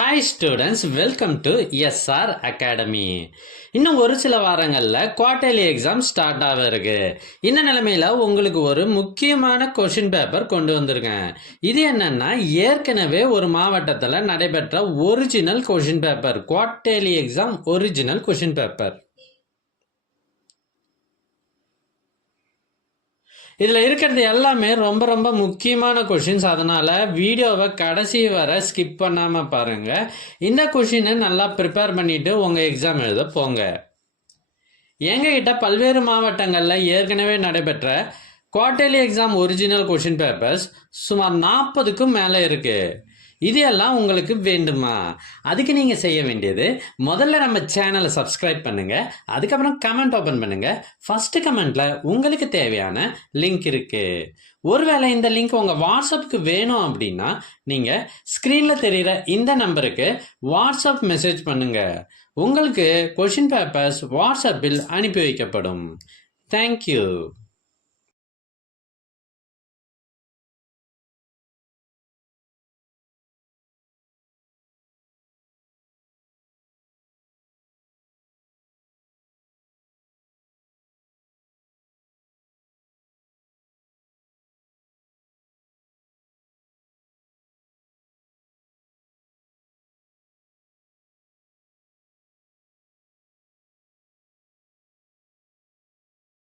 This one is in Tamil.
Hi students, welcome to SR academy. இன்னும் ஒரு சில வாரங்களில் குவார்டர்லி எக்ஸாம் ஸ்டார்ட் ஆக இருக்கு. இந்த நிலைமையில் உங்களுக்கு ஒரு முக்கியமான கொஷின் பேப்பர் கொண்டு வந்திருக்கேன். இது என்னன்னா, ஏற்கனவே ஒரு மாவட்டத்தில் நடைபெற்ற original question paper, quarterly exam original question paper. இதில் இருக்கிறது எல்லாமே ரொம்ப ரொம்ப முக்கியமான கொஷின்ஸ். அதனால் வீடியோவை கடைசி வரை ஸ்கிப் பண்ணாமல் பாருங்கள். இந்த கொஷினை நல்லா ப்ரிப்பேர் பண்ணிவிட்டு உங்கள் எக்ஸாம் எழுத போங்க. எங்ககிட்ட பல்வேறு மாவட்டங்களில் ஏற்கனவே நடைபெற்ற quarterly exam original question papers சுமார் 40க்கும் மேலே இருக்குது. இது எல்லாம் உங்களுக்கு வேண்டுமா? அதுக்கு நீங்கள் செய்ய வேண்டியது, முதல்ல நம்ம சேனலை சப்ஸ்கிரைப் பண்ணுங்கள். அதுக்கப்புறம் கமெண்ட் ஓப்பன் பண்ணுங்கள். ஃபஸ்ட்டு கமெண்ட்டில் உங்களுக்கு தேவையான லிங்க் இருக்குது. ஒருவேளை இந்த லிங்க் உங்கள் வாட்ஸ்அப்புக்கு வேணும் அப்படின்னா நீங்கள் ஸ்க்ரீனில் தெரிகிற இந்த நம்பருக்கு வாட்ஸ்அப் மெசேஜ் பண்ணுங்கள். உங்களுக்கு கொஷின் பேப்பர்ஸ் வாட்ஸ்அப்பில் அனுப்பி வைக்கப்படும். தேங்க்யூ.